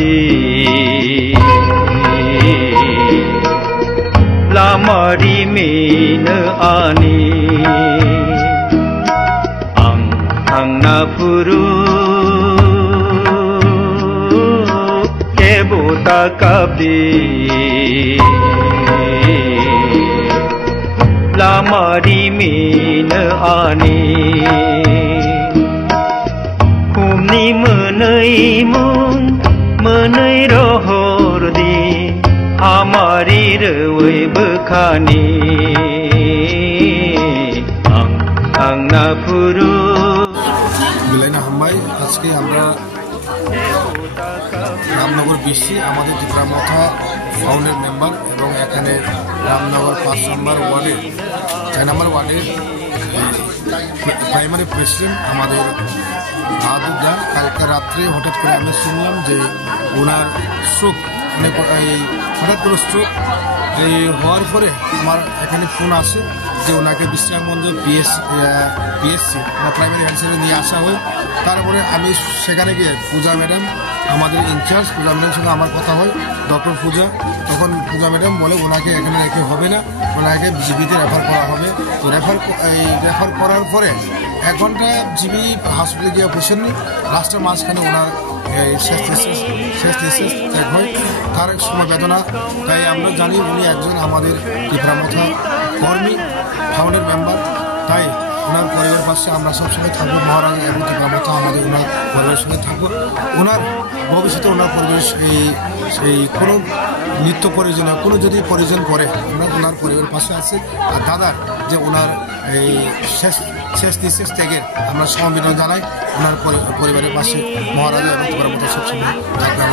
kabdi lamari mina ani ang napuru kebota kabdi lamari mina ani humni menai mung menai rohor di amari rewe bekhani ang napuru বিলাইনা হাম্মাই আজকে আমরা Ramnagar BC আমাদের Tripura Motha ফাউন্ডের member এবং এখানে রামনগর 5 নম্বর ওয়ার্ডের 6 নম্বর ওয়ার্ডের primary president আমাদের বাহাদুরদা কালকে রাত্রে হঠাৎ করে আমরা শুনলাম যে ওনার স্ট্রোক অনেক হঠাৎ করে স্ট্রোক হওয়ার পরে আমার এখানে ফোন আসে যে ওনাকে বিশ্রামগঞ্জ পিএসসি বা প্রাইমারি হেলথ সেন্টারে নিয়ে আসা হয়। তারপরে আমি সেখানে গিয়ে পূজা ম্যাডাম আমাদের ইনচার্জ পূজা ম্যাডামের সঙ্গে আমার কথা হয়, ডক্টর পূজা। তখন পূজা ম্যাডাম বলে ওনাকে এখানে রেখে হবে না, ওনাকে জিবিতে রেফার করা হবে। তো রেফার করার পরে 1 ঘন্টা জিবি হসপিটালে গিয়ে বসেননি, লাস্টের মাঝখানে ওনার শেষ ত্যাগ হয়। তার সমবেদনা তাই আমরা জানি উনি একজন আমাদের ত্রিপুরামথা কর্মী ফাউন্ডের মেম্বার, তাই ওনার পরিবারের পাশে আমরা সবসময় থাকবো। মহারাজ এবং ত্রিপুরামথা আমাদের ওনার পরিবারের সঙ্গে থাকবো। ওনার ভবিষ্যতে ওনার পরিবেশ এই কোনো নিত্য প্রয়োজনীয় কোনো যদি প্রয়োজন পড়ে আমরা ওনার পরিবারের পাশে আছি। আর দাদার যে ওনার এই শেষ নিঃশেষ ত্যাগের আমরা সমবেদনা জানাই। ওনার পরিবারের পাশে মহারাজা এবং ত্রিপুরামথা সবসময় থাকবে।